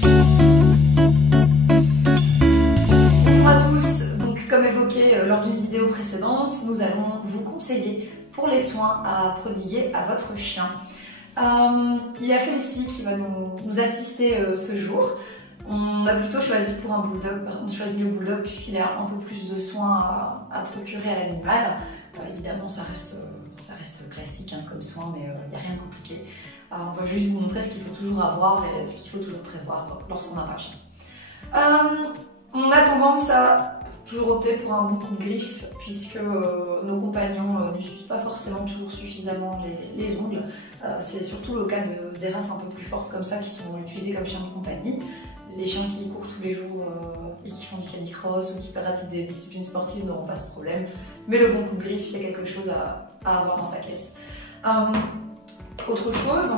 Bonjour à tous, donc comme évoqué lors d'une vidéo précédente, nous allons vous conseiller pour les soins à prodiguer à votre chien. Il y a Félicie qui va nous assister ce jour. On a plutôt choisi pour un bulldog, on a choisi le bulldog puisqu'il y a un peu plus de soins à procurer à l'animal. Évidemment ça reste classique hein, comme soin, mais il n'y a rien de compliqué. On va juste vous montrer ce qu'il faut toujours avoir et ce qu'il faut toujours prévoir lorsqu'on n'a pas de chien. On a tendance à toujours opter pour un bon coup de griffe puisque nos compagnons n'utilisent pas forcément toujours suffisamment les ongles. C'est surtout le cas des races un peu plus fortes comme ça qui sont utilisées comme chiens de compagnie. Les chiens qui courent tous les jours et qui font du canicross ou qui pratiquent des disciplines sportives n'auront pas ce problème. Mais le bon coup de griffe, c'est quelque chose à avoir dans sa caisse. Autre chose,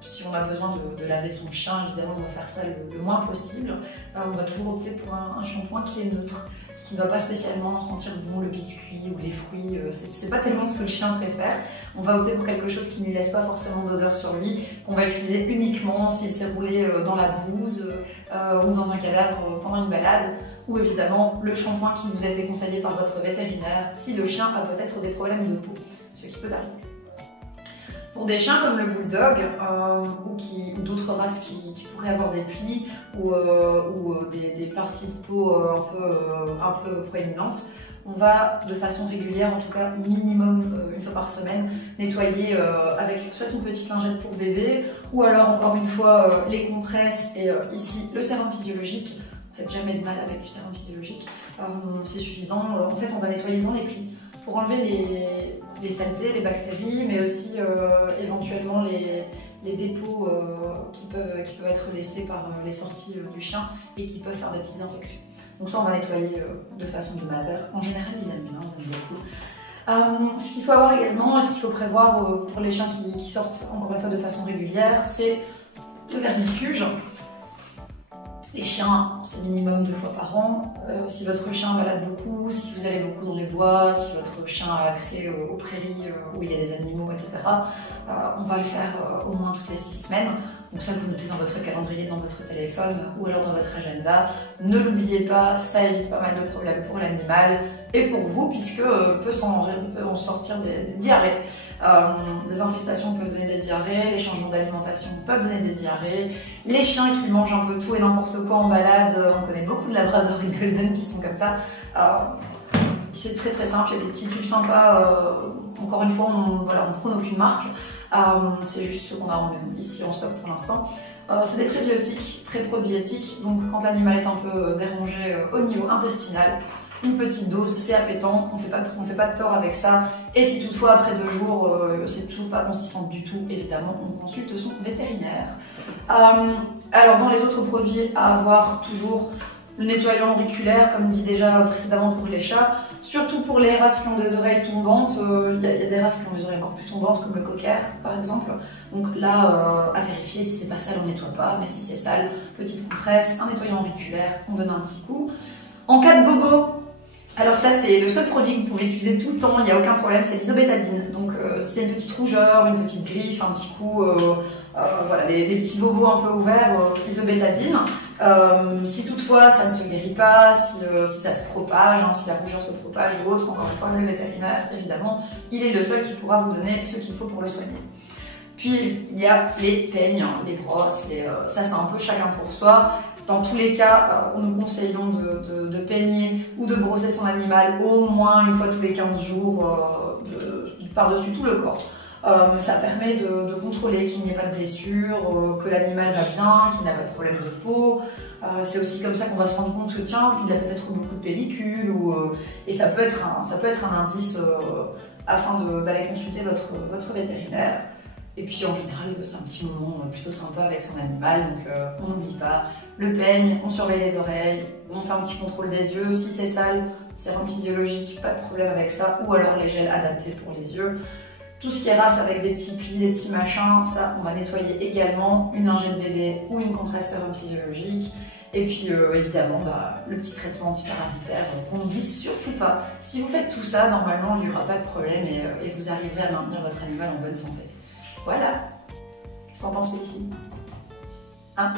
si on a besoin de laver son chien, évidemment, on va faire ça le moins possible. On va toujours opter pour un shampoing qui est neutre, qui ne va pas spécialement sentir bon le biscuit ou les fruits. C'est pas tellement ce que le chien préfère. On va opter pour quelque chose qui ne lui laisse pas forcément d'odeur sur lui, qu'on va utiliser uniquement s'il s'est roulé dans la bouse ou dans un cadavre pendant une balade. Ou évidemment le shampoing qui vous a été conseillé par votre vétérinaire si le chien a peut-être des problèmes de peau, ce qui peut arriver. Pour des chiens comme le bulldog ou d'autres races qui pourraient avoir des plis ou des parties de peau un peu proéminentes, on va de façon régulière, en tout cas minimum une fois par semaine, nettoyer avec soit une petite lingette pour bébé ou alors encore une fois les compresses et ici le sérum physiologique. Faites jamais de mal avec du sérum physiologique, c'est suffisant. En fait, on va nettoyer dans les plis pour enlever les saletés, les bactéries, mais aussi éventuellement les dépôts qui peuvent être laissés par les sorties du chien et qui peuvent faire des petites infections. Donc ça, on va nettoyer de façon hebdomadaire. En général, ils aiment bien, ils aiment beaucoup. Ce qu'il faut avoir également, et ce qu'il faut prévoir pour les chiens qui sortent encore une fois de façon régulière, c'est le vermifuge. Les chiens, c'est minimum 2 fois par an. Si votre chien balade beaucoup, si vous allez beaucoup dans les bois, si votre chien a accès aux prairies où il y a des animaux, etc., on va le faire au moins toutes les 6 semaines. Donc ça, vous notez dans votre calendrier, dans votre téléphone ou alors dans votre agenda. Ne l'oubliez pas, ça évite pas mal de problèmes pour l'animal et pour vous, puisque peut en sortir des diarrhées. Des infestations peuvent donner des diarrhées, les changements d'alimentation peuvent donner des diarrhées. Les chiens qui mangent un peu tout et n'importe quoi en balade, on connaît beaucoup de labrador et golden qui sont comme ça. C'est très très simple, il y a des petits tubes sympas. Encore une fois, on ne prône aucune marque. C'est juste ce qu'on a ici en stock pour l'instant. C'est des prébiotiques, pré-probiotiques, donc quand l'animal est un peu dérangé au niveau intestinal, une petite dose, c'est appétant, on fait pas de tort avec ça. Et si toutefois après 2 jours, c'est toujours pas consistant du tout, évidemment, on consulte son vétérinaire. Alors dans les autres produits à avoir, toujours le nettoyant auriculaire, comme dit déjà précédemment pour les chats, surtout pour les races qui ont des oreilles tombantes. Il y a des races qui ont des oreilles encore plus tombantes, comme le cocker par exemple. Donc là, à vérifier, si c'est pas sale, on nettoie pas, mais si c'est sale, petite compresse, un nettoyant auriculaire, on donne un petit coup. En cas de bobo, alors ça c'est le seul produit que vous pouvez utiliser tout le temps, il n'y a aucun problème, c'est l'isobétadine. Donc c'est une petite rougeur, une petite griffe, un petit coup, voilà, des petits bobos un peu ouverts, isobétadine. Si toutefois ça ne se guérit pas, si ça se propage, hein, si la rougeur se propage ou autre, encore une fois le vétérinaire évidemment, il est le seul qui pourra vous donner ce qu'il faut pour le soigner. Puis il y a les peignes, les brosses, ça c'est un peu chacun pour soi. Dans tous les cas, nous conseillons de peigner ou de brosser son animal au moins une fois tous les 15 jours par-dessus tout le corps. Ça permet de contrôler qu'il n'y ait pas de blessure, que l'animal va bien, qu'il n'a pas de problème de peau. C'est aussi comme ça qu'on va se rendre compte que tiens, il a peut-être beaucoup de pellicules et ça peut être un indice afin d'aller consulter votre vétérinaire. Et puis en général, c'est un petit moment plutôt sympa avec son animal, donc on n'oublie pas. Le peigne, on surveille les oreilles, on fait un petit contrôle des yeux. Si c'est sale, sérum physiologique, pas de problème avec ça. Ou alors les gels adaptés pour les yeux. Tout ce qui est race avec des petits plis, des petits machins, ça on va nettoyer également. Une lingette bébé ou une compresse sérum physiologique. Et puis évidemment, le petit traitement antiparasitaire qu'on n'oublie surtout pas. Si vous faites tout ça, normalement il n'y aura pas de problème et vous arriverez à maintenir votre animal en bonne santé. Voilà. Qu'est-ce qu'on pense, Félicie ? Hein.